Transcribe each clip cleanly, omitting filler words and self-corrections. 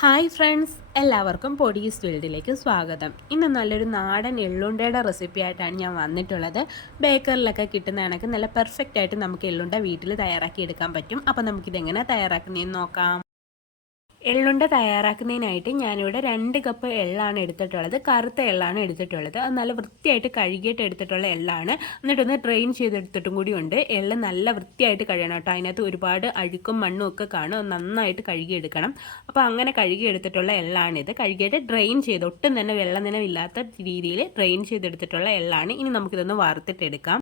Hi friends, എല്ലാവർക്കും പൊടീസ് വേൾഡിലേക്ക് സ്വാഗതം. ഇന്ന് നല്ലൊരു നാടൻ എള്ളുണ്ടയുടെ റെസിപ്പി ആയിട്ടാണ് ഞാൻ വന്നിട്ടുള്ളത്. ബേക്കറിലൊക്കെ കിട്ടുന്ന കണക്ക് നല്ല പെർഫെക്റ്റ് ആയിട്ട് നമുക്ക് എള്ളുണ്ട വീട്ടിൽ തയ്യാറാക്കി എടുക്കാൻ പറ്റും. അപ്പോൾ നമുക്കിതെങ്ങനെ തയ്യാറാക്കുന്നതെന്ന് നോക്കാം. എള്ളുണ്ട തയ്യാറാക്കുന്നതിനായിട്ട് ഞാനിവിടെ 2 കപ്പ് എള്ളാണ് എടുത്തിട്ടുള്ളത്. കറുത്ത എള്ളാണ് എടുത്തിട്ടുള്ളത്. അത് നല്ല വൃത്തിയായിട്ട് കഴുകിയിട്ട് എടുത്തിട്ടുള്ള എള്ളാണ്. എന്നിട്ടൊന്ന് ഡ്രെയിൻ ചെയ്തെടുത്തിട്ടും കൂടി ഉണ്ട്. എള്ള് നല്ല വൃത്തിയായിട്ട് കഴുകണം കേട്ടോ. അതിനകത്ത് ഒരുപാട് അഴുക്കും മണ്ണും ഒക്കെ കാണും. അത് നന്നായിട്ട് കഴുകിയെടുക്കണം. അപ്പോൾ അങ്ങനെ കഴുകിയെടുത്തിട്ടുള്ള എള്ളാണിത്. കഴുകിയിട്ട് ഡ്രെയിൻ ചെയ്ത് ഒട്ടും തന്നെ വെള്ളം നനവില്ലാത്ത രീതിയിൽ ഡ്രെയിൻ ചെയ്തെടുത്തിട്ടുള്ള എള്ളാണ്. ഇനി നമുക്കിതൊന്ന് വറുത്തിട്ടെടുക്കാം.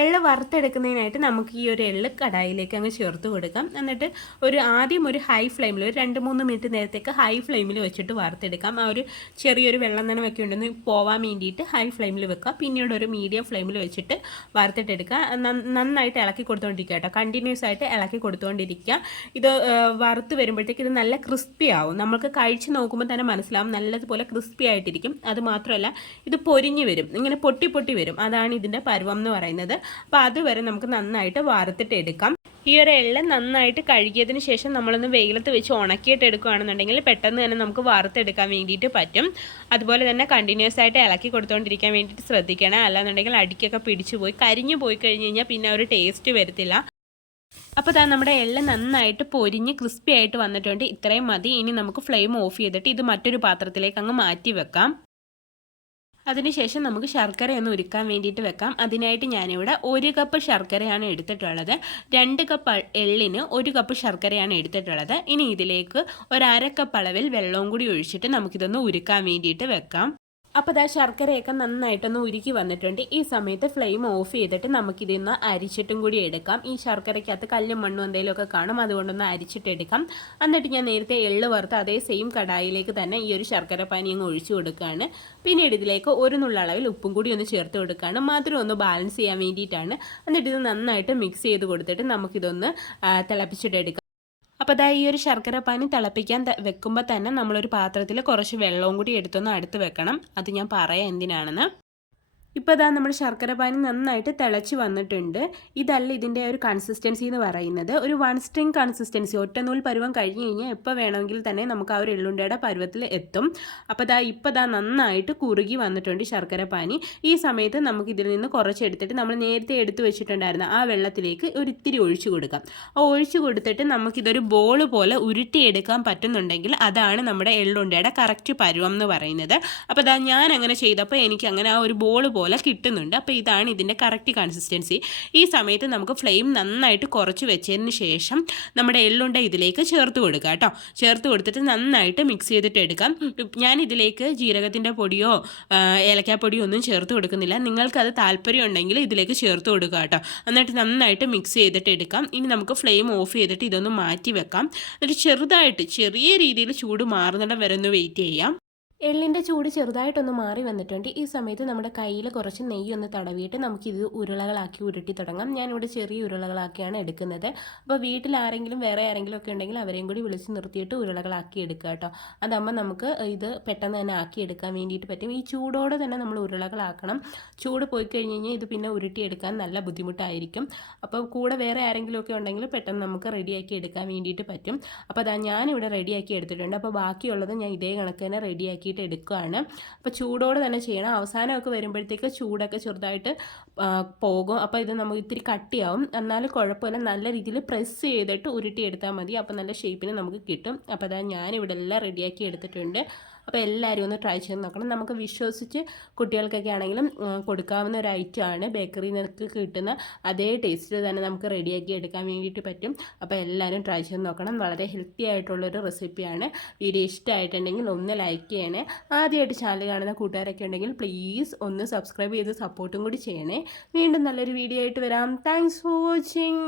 എള്ള് വറുത്തെടുക്കുന്നതിനായിട്ട് നമുക്ക് ഈ ഒരു എള്ള് കടായിലേക്ക് അങ്ങ് ചേർത്ത് കൊടുക്കാം. എന്നിട്ട് ആദ്യം ഒരു ഹൈ ഫ്ലെയിമിൽ ഒരു 2-3 മിനിറ്റ് നേരത്തേക്ക് ഹൈ ഫ്ലെയിമിൽ വെച്ചിട്ട് വറുത്തെടുക്കാം. ആ ഒരു ചെറിയൊരു വെള്ളം നനവൊക്കെ ഉണ്ടെന്ന് പോവാൻ വേണ്ടിയിട്ട് ഹൈ ഫ്ലെയിമിൽ വെക്കുക. പിന്നീട് ഒരു മീഡിയം ഫ്ലെയിമിൽ വെച്ചിട്ട് വറുത്തിട്ടെടുക്കുക. നന്നായിട്ട് ഇളക്കി കൊടുത്തുകൊണ്ടിരിക്കുക കേട്ടോ. കണ്ടിന്യൂസ് ആയിട്ട് ഇളക്കി കൊടുത്തുകൊണ്ടിരിക്കുക. ഇത് വറുത്ത് വരുമ്പോഴത്തേക്ക് ഇത് നല്ല ക്രിസ്പി ആവും. നമുക്ക് കഴിച്ച് നോക്കുമ്പോൾ തന്നെ മനസ്സിലാവും നല്ലതുപോലെ ക്രിസ്പി ആയിട്ടിരിക്കും. അതുമാത്രമല്ല ഇത് പൊരിഞ്ഞ് വരും, ഇങ്ങനെ പൊട്ടി പൊട്ടി വരും. അതാണ് ഇതിൻ്റെ പരുവം എന്ന് പറയുന്നത്. അപ്പോൾ അതുവരെ നമുക്ക് നന്നായിട്ട് വറുത്തിട്ട് എടുക്കാം. ഈ ഒരു എള്ള് നന്നായിട്ട് കഴുകിയതിന് ശേഷം നമ്മളൊന്ന് വെയിലത്ത് വെച്ച് ഉണക്കിയിട്ട് എടുക്കുകയാണെന്നുണ്ടെങ്കിൽ പെട്ടെന്ന് തന്നെ നമുക്ക് വറുത്തെടുക്കാൻ വേണ്ടിയിട്ട് പറ്റും. അതുപോലെ തന്നെ കണ്ടിന്യൂസ് ആയിട്ട് ഇളക്കി കൊടുത്തുകൊണ്ടിരിക്കാൻ വേണ്ടിയിട്ട് ശ്രദ്ധിക്കണം. അല്ലാന്നുണ്ടെങ്കിൽ അടിക്കൊക്കെ പിടിച്ചു പോയി കരിഞ്ഞു പോയി കഴിഞ്ഞ് കഴിഞ്ഞാൽ പിന്നെ ഒരു ടേസ്റ്റ് വരത്തില്ല. അപ്പോൾ നമ്മുടെ എള്ള് നന്നായിട്ട് പൊരിഞ്ഞ് ക്രിസ്പി ആയിട്ട് വന്നിട്ടുണ്ട്. ഇത്രയും മതി. ഇനി നമുക്ക് ഫ്ലെയിം ഓഫ് ചെയ്തിട്ട് ഇത് മറ്റൊരു പാത്രത്തിലേക്ക് അങ്ങ് മാറ്റി വെക്കാം. അതിനുശേഷം നമുക്ക് ശർക്കരയൊന്ന് ഉരുക്കാൻ വേണ്ടിയിട്ട് വെക്കാം. അതിനായിട്ട് ഞാനിവിടെ 1 കപ്പ് ശർക്കരയാണ് എടുത്തിട്ടുള്ളത്. 2 കപ്പ് എള്ളിന് 1 കപ്പ് ശർക്കരയാണ് എടുത്തിട്ടുള്ളത്. ഇനി ഇതിലേക്ക് ഒരു 1/2 കപ്പ് അളവിൽ വെള്ളവും കൂടി ഒഴിച്ചിട്ട് നമുക്കിതൊന്ന് ഉരുക്കാൻ വേണ്ടിയിട്ട് വെക്കാം. അപ്പോൾ ശർക്കരയൊക്കെ നന്നായിട്ടൊന്ന് ഉരുക്കി വന്നിട്ടുണ്ട്. ഈ സമയത്ത് ഫ്ലെയിം ഓഫ് ചെയ്തിട്ട് നമുക്കിതൊന്ന് അരിച്ചിട്ടും കൂടി എടുക്കാം. ഈ ശർക്കരയ്ക്കകത്ത് കല്ലും മണ്ണും എന്തെങ്കിലുമൊക്കെ കാണും, അതുകൊണ്ടൊന്ന് അരിച്ചിട്ടെടുക്കാം. എന്നിട്ട് ഞാൻ നേരത്തെ എള്ള് വറുത്ത് അതേ സെയിം കടായിലേക്ക് തന്നെ ഈ ഒരു ശർക്കര പാനി അങ്ങ് ഒഴിച്ചു കൊടുക്കുകയാണ്. പിന്നീട് ഇതിലേക്ക് ഒരു നുള്ളളവിൽ ഉപ്പും കൂടി ഒന്ന് ചേർത്ത് കൊടുക്കുകയാണ്. മധുരം ഒന്ന് ബാലൻസ് ചെയ്യാൻ വേണ്ടിയിട്ടാണ്. എന്നിട്ട് ഇത് നന്നായിട്ട് മിക്സ് ചെയ്ത് കൊടുത്തിട്ട് നമുക്കിതൊന്ന് തിളപ്പിച്ചിട്ടെടുക്കാം. അപ്പോൾ ഈ ഒരു ശർക്കര പാനി തിളപ്പിക്കാൻ വെക്കുമ്പോൾ തന്നെ നമ്മളൊരു പാത്രത്തിൽ കുറച്ച് വെള്ളവും കൂടി എടുത്തൊന്ന് അടുത്ത് വെക്കണം. അത് ഞാൻ പറയാം എന്തിനാണെന്ന്. ഇപ്പോൾ നമ്മുടെ ശർക്കര പാനി നന്നായിട്ട് തിളച്ച് വന്നിട്ടുണ്ട്. ഇതല്ല ഇതിൻ്റെ ഒരു കൺസിസ്റ്റൻസി എന്ന് പറയുന്നത്. ഒരു 1 സ്ട്രിങ് കൺസിസ്റ്റൻസി, ഒറ്റനൂൽ പരുവം കഴിഞ്ഞ് കഴിഞ്ഞാൽ എപ്പോൾ വേണമെങ്കിൽ തന്നെ നമുക്ക് ആ ഒരു എള്ളുണ്ടയുടെ പരുവത്തിൽ എത്തും. അപ്പോൾ ഇപ്പോൾ നന്നായിട്ട് കുറുകി വന്നിട്ടുണ്ട് ശർക്കര പാനി. ഈ സമയത്ത് നമുക്ക് ഇതിൽ നിന്ന് കുറച്ചെടുത്തിട്ട് നമ്മൾ നേരത്തെ എടുത്തു വെച്ചിട്ടുണ്ടായിരുന്ന ആ വെള്ളത്തിലേക്ക് ഒരിത്തിരി ഒഴിച്ചു കൊടുക്കാം. ആ ഒഴിച്ചു കൊടുത്തിട്ട് നമുക്കിതൊരു ബോൾ പോലെ ഉരുട്ടിയെടുക്കാൻ പറ്റുന്നുണ്ടെങ്കിൽ അതാണ് നമ്മുടെ എള്ളുണ്ടയുടെ കറക്റ്റ് പരുവം എന്ന് പറയുന്നത്. അപ്പോൾ ഞാൻ അങ്ങനെ ചെയ്തപ്പോൾ എനിക്ക് അങ്ങനെ ആ ഒരു ബോൾ പോലെ കിട്ടുന്നുണ്ട്. അപ്പോൾ ഇതാണ് ഇതിൻ്റെ കറക്റ്റ് കൺസിസ്റ്റൻസി. ഈ സമയത്ത് നമുക്ക് ഫ്ലെയിം നന്നായിട്ട് കുറച്ച് വെച്ചതിന് ശേഷം നമ്മുടെ എള്ളുണ്ട ഇതിലേക്ക് ചേർത്ത് കൊടുക്കുക കേട്ടോ. ചേർത്ത് കൊടുത്തിട്ട് നന്നായിട്ട് മിക്സ് ചെയ്തിട്ട് എടുക്കാം. ഞാൻ ഇതിലേക്ക് ജീരകത്തിൻ്റെ പൊടിയോ ഏലക്കാപ്പൊടിയോ ഒന്നും ചേർത്ത് കൊടുക്കുന്നില്ല. നിങ്ങൾക്കത് താല്പര്യം ഉണ്ടെങ്കിൽ ഇതിലേക്ക് ചേർത്ത് കൊടുക്കുക കേട്ടോ. എന്നിട്ട് നന്നായിട്ട് മിക്സ് ചെയ്തിട്ട് എടുക്കാം. ഇനി നമുക്ക് ഫ്ലെയിം ഓഫ് ചെയ്തിട്ട് ഇതൊന്ന് മാറ്റി വെക്കാം. എന്നിട്ട് ചെറുതായിട്ട് ചെറിയ രീതിയിൽ ചൂട് മാറുന്നിടം വരെ ഒന്ന് വെയിറ്റ് ചെയ്യാം. എള്ളിൻ്റെ ചൂട് ചെറുതായിട്ടൊന്ന് മാറി വന്നിട്ടുണ്ട്. ഈ സമയത്ത് നമ്മുടെ കയ്യിൽ കുറച്ച് നെയ്യ് ഒന്ന് തടവിയിട്ട് നമുക്കിത് ഉരുളകളാക്കി ഉരുട്ടി തുടങ്ങാം. ഞാനിവിടെ ചെറിയ ഉരുളകളാക്കിയാണ് എടുക്കുന്നത്. അപ്പോൾ വീട്ടിൽ വേറെ ആരെങ്കിലും ഒക്കെ ഉണ്ടെങ്കിൽ അവരെയും കൂടി വിളിച്ച് നിർത്തിയിട്ട് ഉരുളകളാക്കി എടുക്കുക കേട്ടോ. അതാകുമ്പോൾ നമുക്ക് ഇത് പെട്ടെന്ന് തന്നെ ആക്കിയെടുക്കാൻ വേണ്ടിയിട്ട് പറ്റും. ഈ ചൂടോടെ തന്നെ നമ്മൾ ഉരുളകളാക്കണം. ചൂട് പോയി കഴിഞ്ഞ് കഴിഞ്ഞാൽ ഇത് പിന്നെ ഉരുട്ടിയെടുക്കാൻ നല്ല ബുദ്ധിമുട്ടായിരിക്കും. അപ്പോൾ കൂടെ വേറെ ആരെങ്കിലും ഒക്കെ ഉണ്ടെങ്കിൽ പെട്ടെന്ന് നമുക്ക് റെഡിയാക്കി എടുക്കാൻ വേണ്ടിയിട്ട് പറ്റും. അപ്പോൾ ഞാനിവിടെ റെഡിയാക്കി എടുത്തിട്ടുണ്ട്. അപ്പോൾ ബാക്കിയുള്ളത് ഞാൻ ഇതേ കണക്ക് തന്നെ റെഡിയാക്കി എടുക്കുകയാണ്. അപ്പോൾ ചൂടോടെ തന്നെ ചെയ്യണം. അവസാനമൊക്കെ വരുമ്പോഴത്തേക്ക് ചൂടൊക്കെ ചെറുതായിട്ട് പോകും. അപ്പോൾ ഇത് നമുക്ക് ഇത്തിരി കട്ടിയാവും. എന്നാലും കുഴപ്പമില്ല, നല്ല രീതിയിൽ പ്രസ് ചെയ്തിട്ട് ഉരുട്ടിയെടുത്താൽ മതി. അപ്പോൾ നല്ല ഷേപ്പിന് നമുക്ക് കിട്ടും. അപ്പോൾ ഞാനിവിടെ എല്ലാം റെഡിയാക്കി എടുത്തിട്ടുണ്ട്. അപ്പോൾ എല്ലാവരും ഒന്ന് ട്രൈ ചെയ്ത് നോക്കണം. നമുക്ക് വിശ്വസിച്ച് കുട്ടികൾക്കൊക്കെ ആണെങ്കിലും കൊടുക്കാവുന്ന ഒരു ഐറ്റമാണ്. ബേക്കറിയിൽ നിന്നൊക്കെ കിട്ടുന്ന അതേ ടേസ്റ്റിൽ തന്നെ നമുക്ക് റെഡിയാക്കി എടുക്കാൻ വേണ്ടിയിട്ട് പറ്റും. അപ്പോൾ എല്ലാവരും ട്രൈ ചെയ്ത് നോക്കണം. വളരെ ഹെൽത്തി ആയിട്ടുള്ളൊരു റെസിപ്പിയാണ്. വീഡിയോ ഇഷ്ടമായിട്ടുണ്ടെങ്കിൽ ഒന്ന് ലൈക്ക് ചെയ്യണേ. ആദ്യമായിട്ട് ചാനൽ കാണുന്ന കൂട്ടുകാരൊക്കെ ഉണ്ടെങ്കിൽ പ്ലീസ് ഒന്ന് സബ്സ്ക്രൈബ് ചെയ്ത് സപ്പോർട്ടും കൂടി ചെയ്യണേ. വീണ്ടും നല്ലൊരു വീഡിയോ ആയിട്ട് വരാം. Thanks for watching.